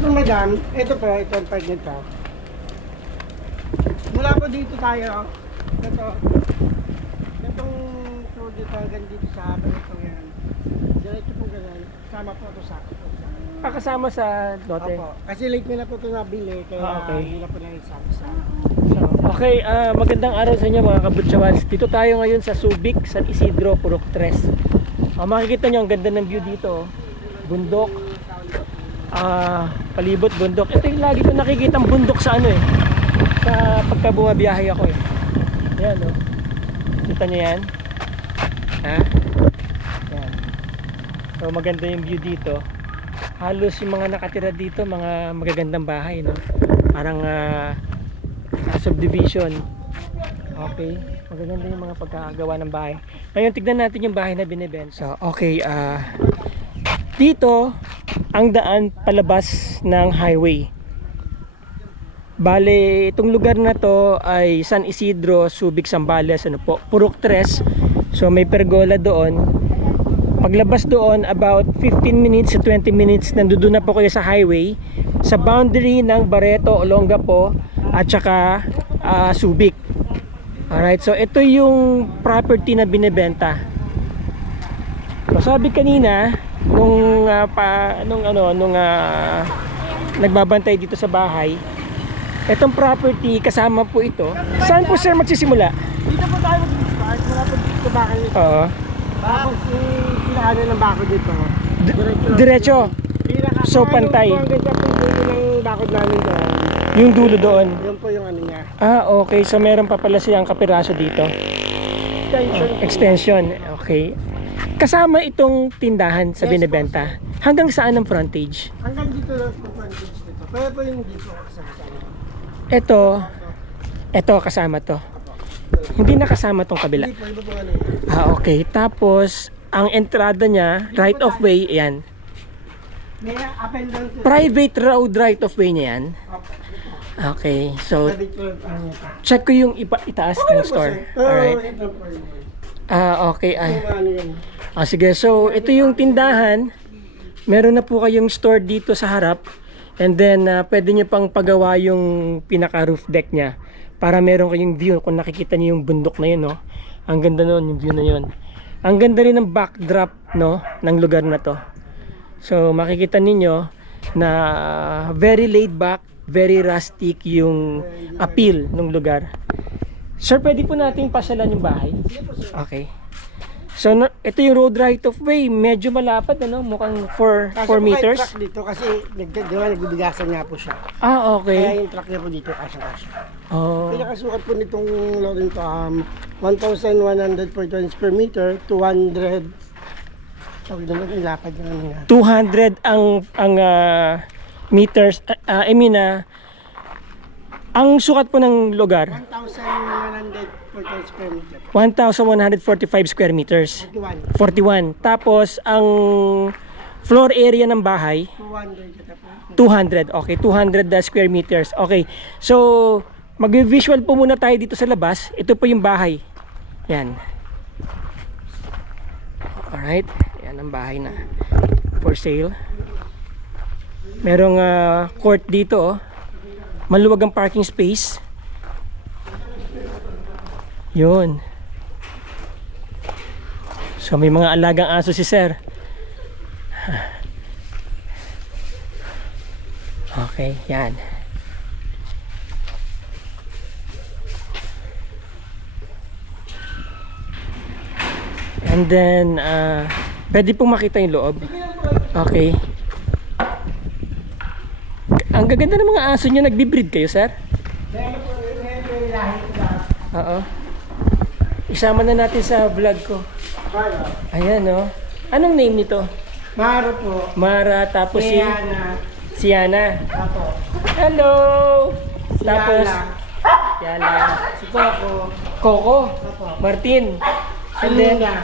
So madam, ito po, ito ang part nito. Mula po dito tayo. Ito. Itong tour dito hanggang dito sa haba ito yan. Diretso po ganyan. Sama po ito sa akin. Kasama sa lote. Opo. Kasi late nila po ito nabili. Kaya okay. hindi na po na isama sa Okay, magandang araw sa inyo mga kabutsawals. Dito tayo ngayon sa Subic, San Isidro, Purok 3. Makikita nyo ang ganda ng view dito. Bundok. Palibot bundok. Ito yung lagi ko nakikitang bundok sa ano eh. Sa pagka bumabiyahe ako eh. Ayan oh. Kita nyo yan? Ha? Yan. So maganda yung view dito. Halos yung mga nakatira dito, mga magagandang bahay, no? Parang subdivision. Okay, magaganda yung mga pagkakagawa ng bahay. Ngayon tignan natin yung bahay na binibenta. So, okay, dito ang daan palabas ng highway. Bale, itong lugar na to ay San Isidro, Subic, Zambales, ano po, Purok 3. So may pergola doon. Paglabas doon, about 15 minutes to 20 minutes, nandoon na po kayo sa highway, sa boundary ng Barreto, Olongapo, at saka Subic. Alright, so ito yung property na binebenta. So sabi kanina, nung nagbabantay dito sa bahay, itong property, kasama po ito. Saan po sir magsisimula? Dito po tayo mag-start. Mula po dito sa bakal nito. Oo. Tapos yung pinakano ng bako dito. Diretso. So pantay. Hanggang sa punto ng bakod namin doon. Yung dulo doon. Yun po yung ano niya. Okay. So meron pa pala siyang kapiraso dito. Extension. Okay. Kasama itong tindahan sa binibenta. Hanggang saan ang frontage? Hanggang dito lang po frontage dito. Pero po yung dito kasama. Ito kasama to. Hindi nakasama tong kabila. Hindi po, iba po ano yun. Okay. Tapos ang entrada niya, right of way, ayan. May up and down to Private road right of way niya yan. Okay. So private road, ano ito. check ko yung itaas ng store. Alright. Ito po yun. Okay. Yung ano yun. Sige. So ito yung tindahan. Meron na po kayong store dito sa harap. And then pwede nyo pang pagawa yung pinaka roof deck niya para meron kayong view. Kung nakikita nyo yung bundok na yun, no? Ang ganda nun, yung view na yun. Ang ganda rin ng backdrop, no, ng lugar na to. So makikita ninyo na very laid back, very rustic yung appeal ng lugar. Sir, pwede po natin pasyalan yung bahay? Okay. So ito yung road right of way, medyo malapad, ano, mukhang 4 meters. Truck dito kasi nagbibigasan nga po siya. Okay. Kaya yung truck niya po dito kasya-kasya. Pinakasukat po nitong lot nito 1,141 square meter, 200. Tawag naman yung lapad niya. 200 ang meters, ang sukat po ng lugar 1,141 square meter. 1,145 square meters. 41. 41. Tapos ang floor area ng bahay 200 kita po. 200. Okay, 200 square meters. Okay. So, mag-visual po muna tayo dito sa labas. Ito po yung bahay. Yan. Alright. Yan ang bahay na for sale. Merong court dito, oh. Maluwag ang parking space. Yun. So may mga alagang aso si sir. Okay, yan. And then pwede pong makita yung loob. Okay. Ang gaganda ng mga aso niyo. Nagbi-breed kayo, sir? Oo. Isama na natin sa vlog ko. Ayan, no? Anong name nito? Mara po. Mara, tapos si Siana. Apo. Hello! Tapos Yala. Si Coco. Coco. Apo. Martin. Si And then, Luna.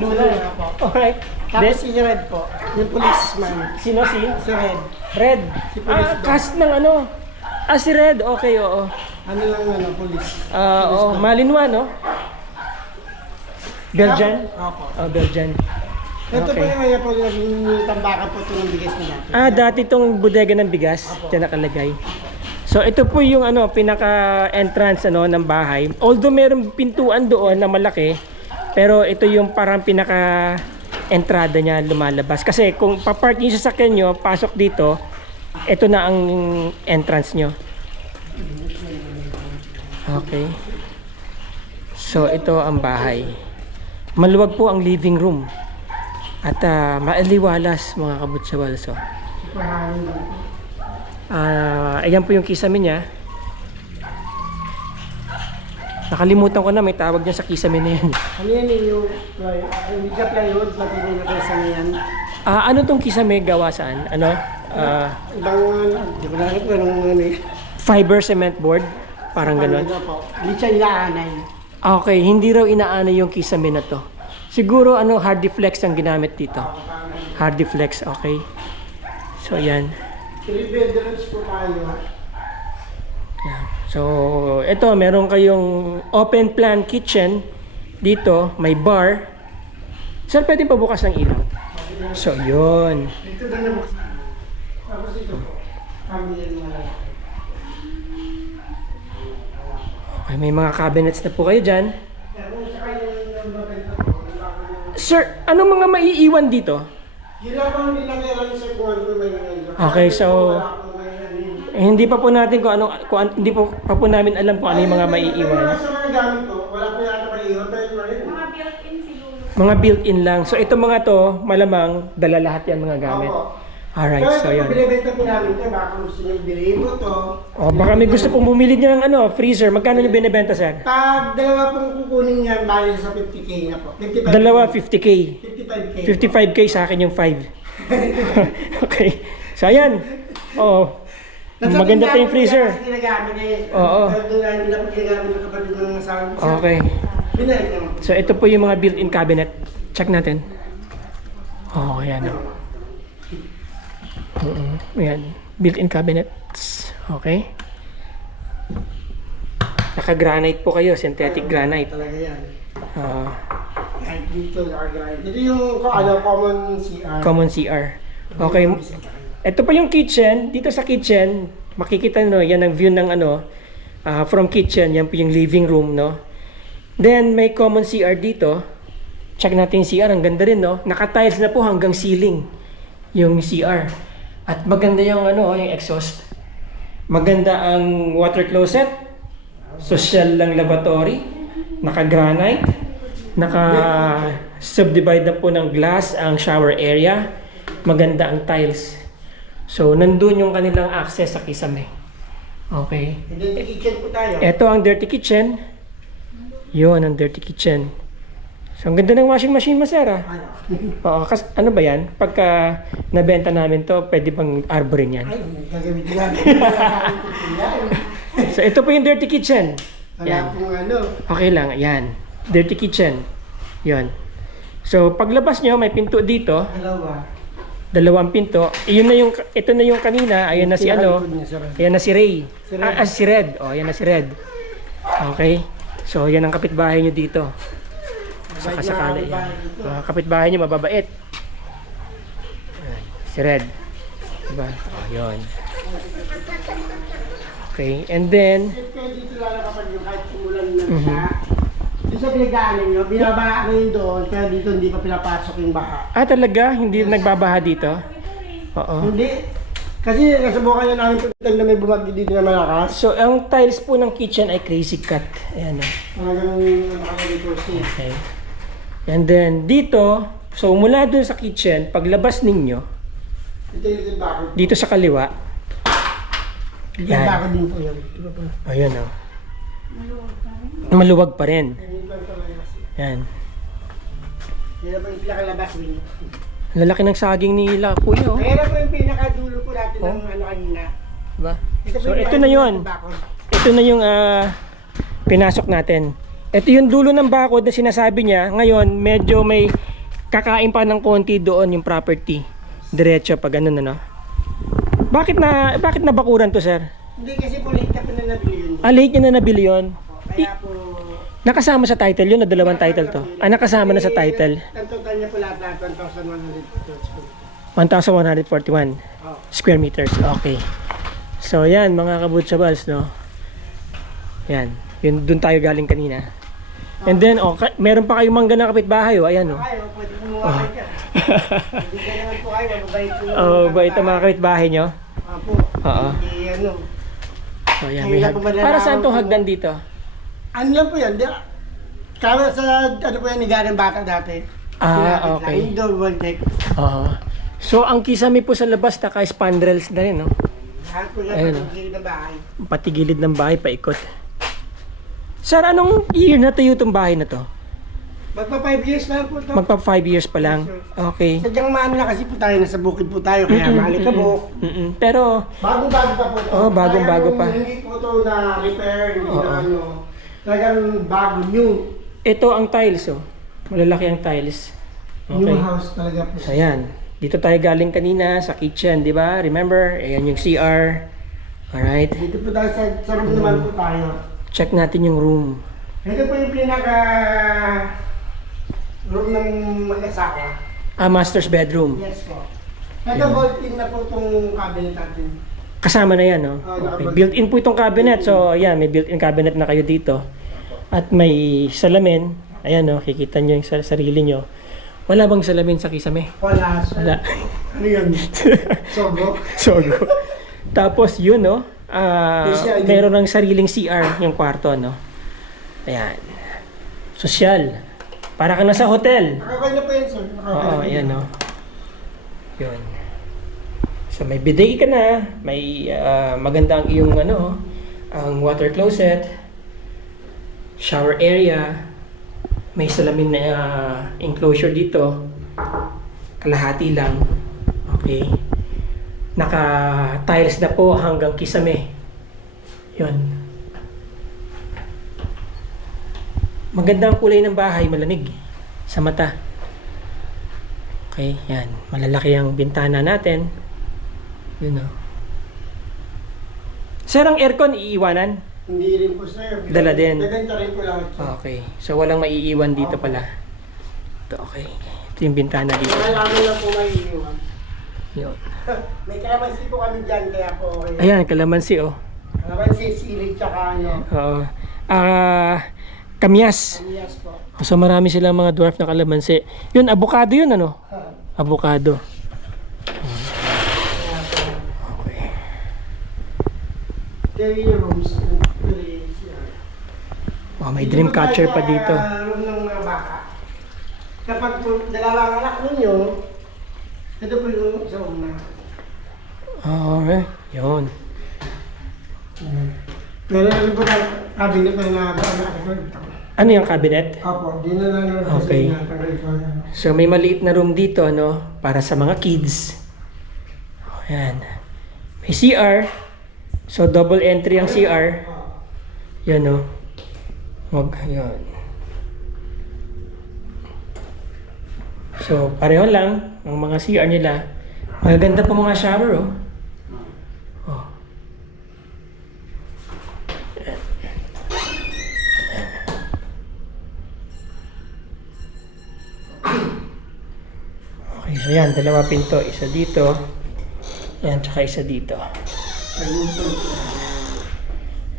Lulu. Apo. Alright. Tapos si Red po. Yung policeman. Sino si? Si Red. Red. Si police dog. Cast ng ano? Si Red. Okay, oo. Ano lang ano, police. Malinois, no? Belgian? Apo. Belgian. Ito po Okay. yung mga po yung tambakan po ito ng bigas na dati. Ah, dati itong bodega ng bigas, dyan nakalagay. So ito po yung ano, pinaka-entrance ano, ng bahay. Although meron pintuan doon na malaki, pero ito yung parang pinaka-entrada niya lumalabas. Kasi kung papark yung sasakyan nyo, pasok dito, ito na ang entrance nyo. Okay. So ito ang bahay. Maluwag po ang living room. At maaliwalas mga kabutsawal. So, ayan po yung kisame niya. Nakalimutan ko na may tawag niya sa kisame na yan. Ano yan yung media plywood, matindi na kayo sa yan. Ano tong kisame gawa saan? Ano? Ibang, di ko nakit ko anong ano eh. Fiber cement board? Parang ganon. Hindi siya ilaanay. Okay, hindi raw inaanay yung kisame na to. Siguro ano, Hardiflex ang ginamit dito. Hardiflex, okay. So, yan. 3 bedrooms po tayo. Yan. So, ito, meron kayong open plan kitchen. Dito, may bar. Sir, pwede pa bukas ng ilaw? So, yun. Dito na nabuksan. Tapos ito po. Kami yan mga lalaki. Okay, may mga cabinets na po kayo dyan. Pero saka yung mabenta po, Sir, ano mga maiiwan dito? Hilabang nila meron sa kung ano may ngayon. Okay, so hindi pa po natin hindi pa po namin alam kung ano yung mga maiiwan. Sa mga gamit ko, wala po yata maiiwan. Pero rin. Mga built-in siguro. Mga built-in lang. So ito mga to, malamang dala lahat yan mga gamit. Opo. Alright, so Pero yan. kung binibenta po namin ito, baka gusto nyo bilhin mo to. Oh, baka may gusto pong bumili niya ng ano, freezer. Magkano niyo binebenta, sir? Pag dalawa pong kukunin niya, bali sa 50k na po. 55K. Dalawa 50k. 55k. 55k sa akin yung 5. Okay. So ayan. Oh. Maganda pa yung freezer. Kasi ginagamit eh. Oo. Pero doon na hindi na po ginagamit ng kapatid ng asawa ko. Okay. Binalik naman po. So ito po yung mga built-in cabinet. Check natin. Oh, ayan. Oh. Ayan. Built-in cabinets. Okay. Naka-granite po kayo. Synthetic granite. Talaga yan. Ah, Kahit dito, naka-grind. Ito yung common CR. common CR. Okay. Ito pa yung kitchen. Dito sa kitchen, makikita nyo, yan ang view ng ano, from kitchen, yan po yung living room, no? Then, may common CR dito. Check natin yung CR. Ang ganda rin, no? Naka-tiles na po hanggang ceiling yung CR. At maganda yung ano, yung exhaust. Maganda ang water closet. Social lang lavatory. Naka-granite. Naka-subdivide na po ng glass ang shower area. Maganda ang tiles. So, nandun yung kanilang access sa kisame. Okay. And then, the kitchen po tayo. Ito ang dirty kitchen. Yun ang dirty kitchen. So, ang ganda ng washing machine, Masera. Ano? Oo, kasi ano ba yan? Pagka nabenta namin to, pwede bang arborin yan? Ay, gagawin yan. So, ito po yung dirty kitchen. Wala Yan. pong ano. Okay lang, yan. Dirty kitchen. Yun. So, paglabas nyo, may pinto dito. Dalawa. Dalawang pinto. Ito na yung kanina. Ayan na si ano. Ayan na si Ray. Si Red. Si Red. O, ayan na si Red. Okay. So, yan ang kapitbahay nyo dito. Saka sakali yan. Mga kapitbahay nyo, mababait. Ayan, si Red. Diba? O, yun. Okay. And then, Kaya dito lang kapag yung kahit umulan na siya. Doon sa pinagdaanan nyo, binabaha na yun doon. Kaya dito hindi pa pinapasok yung baha. talaga? Hindi nagbabaha dito? Oo. Hindi. Kasi nasubukan na namin pag na may bumagyo dito na malakas. So, ang tiles po ng kitchen ay crazy cut. Ayan na. Mga ganun nakalito siya. Okay. And then, dito, so mula dun sa kitchen, paglabas ninyo, Ito yung little bakod. dito sa kaliwa, Little Yan. bakod din po yun. Diba po? ayun o. Maluwag pa rin. Ganyan lang talaga kasi. Yan. Yan na po yung pinakalabas din. Lalaki ng saging nila, kuya oh. Kaya na po yung pinakadulo po natin Oh. ng ano kanina. Diba? Ito po So, yung ito na yun. bakod. Ito na yung pinasok natin. Ito yung dulo ng bakod na sinasabi niya. Ngayon, medyo may kakain pa ng konti doon yung property. Diretso pag ganun ano. Bakit na bakuran to, sir? Hindi kasi po late ka po na nabili yun. Late niya na nabili yun. Kaya po, Nakasama sa title yun, na dalawang title to. Ah, nakasama na sa title. Ang total niya po lahat 1,100 1,141 Oh. square meters. Okay. So, yan, mga kabutsables, no? Yan. Yun, dun tayo galing kanina. And then, meron pa kayong mangga na kapitbahay, oh. Ayan, oh. Ay, pwede kumuha kayo dyan. Hindi ka naman po kayo, mabait po. Oh, bait ang mga kapitbahay nyo. Apo. Oo. Hindi ano. So, yan. May para saan tong hagdan dito? Ano lang po yan? Kama sa ano po yan, niga ng bata dati. Ah, okay. Yung double deck. Oo. So, ang kisame po sa labas, naka-spandrels na rin, no? Lahat po yan, Ayun, pag-gilid ng bahay. Pati gilid ng bahay, paikot. Sir, anong year natuyo itong bahay na to? Magpa 5 years na po ito. Magpa 5 years pa lang. Okay. Sadyang maano na kasi po tayo, nasa bukid po tayo, kaya malikabok. Pero, Bagong-bago pa po ito. Oh, bagong-bago pa. Hindi po ito na repair, hindi Oo. na ano. Talagang bago, new. ito ang tiles, oh. Malalaki ang tiles. New Okay. house talaga po. So, ayan. Dito tayo galing kanina sa kitchen, di ba? Remember? Ayan yung CR. Alright. Dito po tayo sa room naman po tayo. Check natin yung room. Ito po yung pinaka room ng mag-asawa. Ah, master's bedroom. Yes po. Ito built-in na po itong cabinet natin. Kasama na yan, no? Okay. Built-in po itong cabinet. So, ayan, may built-in cabinet na kayo dito. At may salamin. Ayan, no? Kikita nyo yung sarili nyo. Wala bang salamin sa kisame? Wala. Sir. Wala. Ano yun? Sogo. So, tapos yun, no? Yes, Meron ng sariling CR yung kwarto, no? Ayan. Sosyal. Para ka na sa hotel. Nakakay na po yun, sir. Oo, ayan, no? Yun. So, may bidet ka na. May maganda ang iyong, ano, ang water closet. Shower area. May salamin na enclosure dito. Kalahati lang. Okay. Naka-tiles na po hanggang kisame. Yun. Maganda ang kulay ng bahay, malamig sa mata. Okay, yan. Malalaki ang bintana natin. Yun, oh. Sir, ang aircon iiwanan? Hindi rin po, sir. Dala din. Naganda rin po lahat. Okay. So, walang maiiwan dito pala. Ito, okay. Ito yung bintana dito. Kailangan lang po may iwan. Yun. May kalamansi po kami dyan, kaya po okay. Ayan, kalamansi, oh. Kalamansi, sili, tsaka ano. Oo. Kamyas. Yes po. So, marami silang mga dwarf na kalamansi. Yun, avocado yun, ano? Avocado. Okay. Stereo rooms. Oh, may dream catcher pa dito. Room ng mga baka. Kapag po dalawang anak ninyo, ito po yung sa una. Alright. Yun. Pero ano po tayo, cabinet na Ano yung cabinet? Opo, di na lang Okay. So, may maliit na room dito, no? Para sa mga kids. Oh, yan. May CR. So, double entry ang CR. Yan, no? Yan. So, pareho lang ang mga CR nila. Magaganda pa mga shower, oh. Oh. Okay, so yan, dalawa pinto. Isa dito. Yan, tsaka isa dito.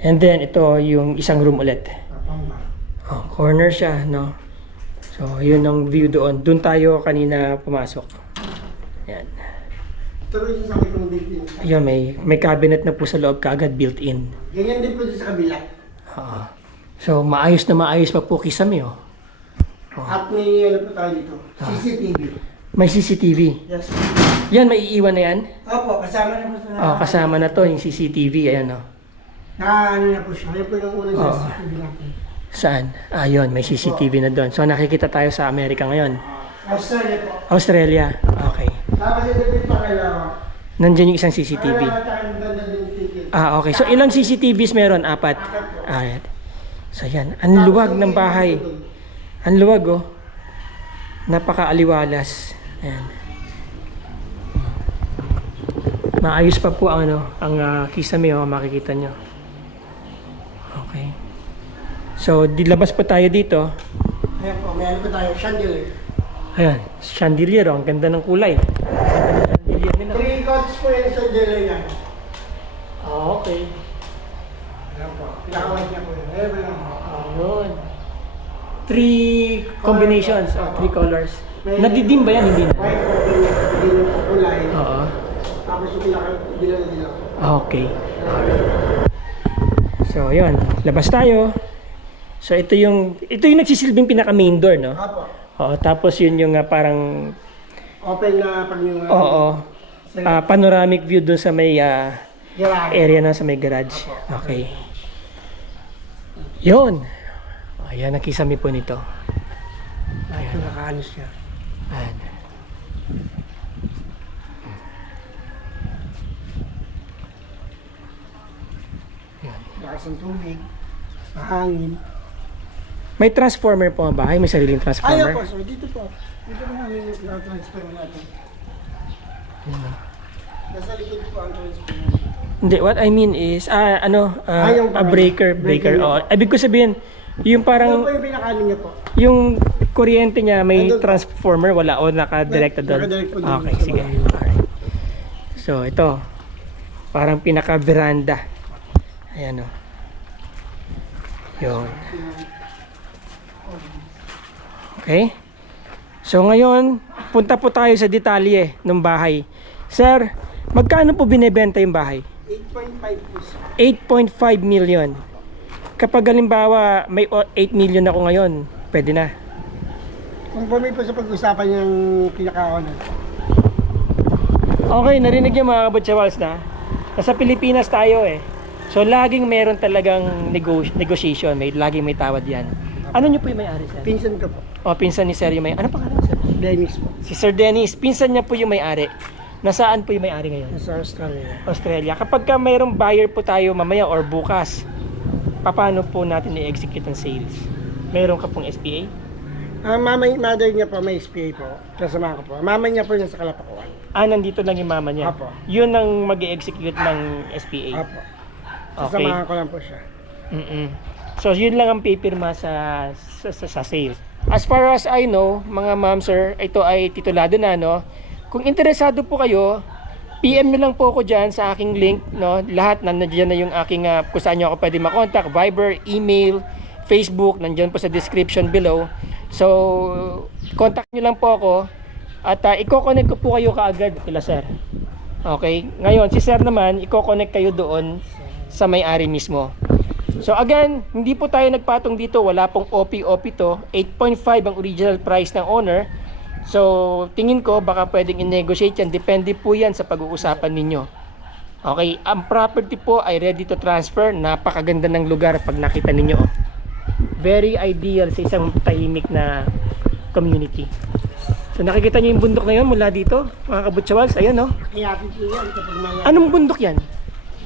And then, ito yung isang room ulit. Oh, corner siya, no? So, yun ang view doon. Doon tayo kanina pumasok. Yan. Tuloy sa sabi kong built-in. Ayun, may cabinet na po sa loob kaagad built-in. Ganyan din po sa kabila. Oo. So, maayos na maayos pa po kisame, oh. At may ano po tayo dito, CCTV. May CCTV. Yes. Yan, may iiwan na yan. Opo, kasama na po sa... Oh, kasama na to yung CCTV. Ayan, oh. Ano na po siya. Yan po yung unang Oo. CCTV natin. Saan? Ayun, may CCTV na doon. So, nakikita tayo sa Amerika ngayon. Australia po. Australia. Okay. Tapos ito din pa kayo. Nandiyan yung isang CCTV. Ah, okay. So, ilang CCTVs meron? 4. Alright. So, yan. Ang luwag ng bahay. Ang luwag, oh. Napaka-aliwalas. Ayan. Maayos pa po ang, ang kisame, oh. Makikita nyo. Okay. So, dilabas po tayo dito. Ayan po, may ano po tayo, chandelier. Ayan, chandelier, oh. Ang ganda ng kulay. Chandelier nila. 3 coats po yung chandelier niya. Oh, okay. Ayan po, pinakawag niya po yun. Ayan po yun. Ayun. 3 combinations, 3 colors. Nadidim ba yan? Hindi na. White po, hindi yung kulay. Oo. Tapos yung pinaka-dilaw na dilaw. Okay. So, yun. Labas tayo. So, ito yung nagsisilbing pinaka main door, no? Apo. Oo, tapos yun yung parang Open na pag yung... oo. Panoramic view dun sa may garage. area na sa may garage. Okay. Yun. Ayan ang kisame po nito. Ayan. Nakaano siya. Ayan. Lakas ng tubig. Mahangin. May transformer po ang bahay? May sariling Ayaw transformer? po, so dito po. Dito po namin yung transfer natin. Nasa likod po ang transfer natin. Hindi, what I mean is, yung a breaker. breaker. Oh, ibig ko sabihin, yung Ano parang, po yung pinakaano niya po? yung kuryente niya may Andun po. transformer, wala o naka-direct doon? Naka-direct po doon Okay, sa sige. bahay. Alright. So, ito, parang pinaka-veranda. Ayan o. Yun. Okay. So, ngayon, punta po tayo sa detalye ng bahay. Sir, magkano po binebenta yung bahay? 8.5 po siya. 8.5 million. Kapag halimbawa may 8 million ako ngayon, pwede na. Kung bumay po sa pag-usapan yung pinaka-ano. Okay, narinig niyo mga kabutsawals na nasa Pilipinas tayo eh. So laging meron talagang negotiation, laging may tawad yan. Ano niyo po yung may-ari, sir? Pinsan ko po. O, pinsan ni sir yung may-ari. Ano pangalan, sir? Dennis po. Si Sir Dennis, pinsan niya po yung may-ari. Nasaan po yung may-ari ngayon? Nasa Australia. Australia. Kapag ka mayroong buyer po tayo mamaya or bukas, paano po natin i-execute ang sales? Meron ka pong SPA? Mother niya po may SPA po. Kasama ko po. Mama niya po nasa Kalapakuan. Nandito lang yung mama niya. Apo. Yun ang mag-execute ng SPA. Apo. Okay. Sasamahan ko lang po siya. So yun lang ang pipirma sa sales. As far as I know, mga ma'am sir, ito ay titulado na, no? Kung interesado po kayo, PM nyo lang po ako dyan sa aking link, no? Lahat nandiyan na yung aking kung saan nyo ako pwede makontak, Viber, email, Facebook, nandiyan po sa description below. So contact nyo lang po ako at i-connect ko po kayo kaagad kila sir. Okay? Ngayon si sir naman, i-connect kayo doon sa may-ari mismo. So again, hindi po tayo nagpatong dito, wala pong OP-OP to. 8.5 ang original price ng owner. So tingin ko baka pwedeng i-negotiate yan, depende po yan sa pag-uusapan ninyo. Okay, ang property po ay ready to transfer. Napakaganda ng lugar pag nakita ninyo. Very ideal sa isang tahimik na community. So nakikita nyo yung bundok na yun mula dito, mga kabutsawals. Ayan, no? Kaya po yan kapag may... Anong bundok yan?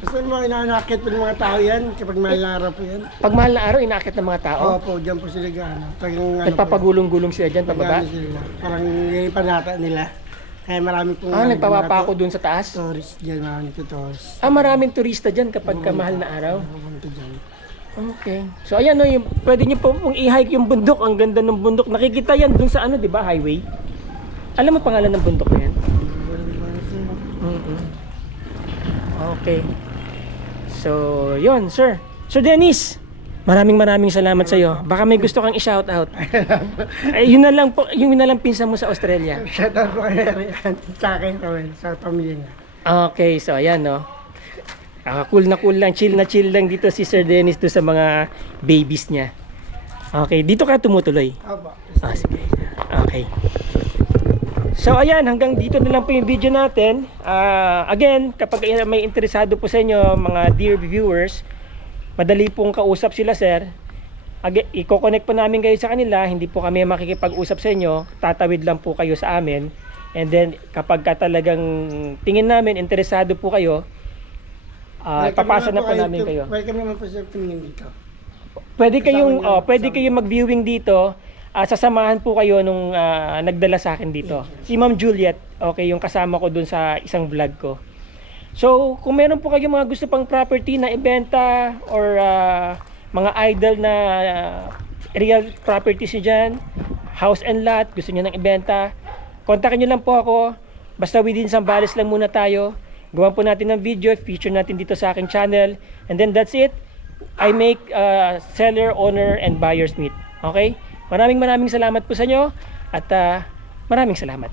Basta mga inaanakit po ng mga tao yan kapag mahal na araw po yan. Pag mahal na araw, inaakit ng mga tao. Opo, dyan po sila gano'n. Nagpapagulong-gulong sila dyan pababa. Parang yung panata nila. Kaya marami pong... Nagpapapako dun sa taas. Tourist dyan, marami po tourist. Maraming turista dyan kapag mahal na araw. Pupunta dyan. Okay. So ayan, no, yung, pwede nyo po pong i-hike yung bundok. Ang ganda ng bundok. Nakikita yan dun sa di ba, highway. Alam mo pangalan ng bundok na yan? Okay. So, yun, sir. Sir Dennis, maraming salamat sa iyo. Baka may gusto kang i-shout out. Yun na lang po, yung na lang pinsan mo sa Australia. Shout out po kay Rian, sa akin, sa pamilya niya. Okay, so ayan, no. Cool lang, chill lang dito si Sir Dennis do sa mga babies niya. Okay, dito ka tumutuloy. Opo. Sige. Okay. So ayan, hanggang dito na lang po yung video natin. Again, kapag may interesado po sa inyo mga dear viewers, madali pong kausap sila sir. Again, i-connect po namin kayo sa kanila. Hindi po kami makikipag-usap sa inyo. Tatawid lang po kayo sa amin. And then kapag talagang tingin namin interesado po kayo, papasa na po namin kayo. Welcome naman po sa tumingin dito. Pwede kayong mag-viewing dito. Sasamahan po kayo nung nagdala sa akin dito. Si Ma'am Juliet, okay, yung kasama ko dun sa isang vlog ko. So, kung meron po kayong mga gusto pang property na ibenta or mga idol na real properties nyo dyan, house and lot, gusto nyo nang ibenta, kontakin nyo lang po ako. Basta within Zambales lang muna tayo. Gawan po natin ng video, feature natin dito sa aking channel. And then that's it. I make seller, owner, and buyers meet. Okay? Maraming salamat po sa inyo. At maraming salamat.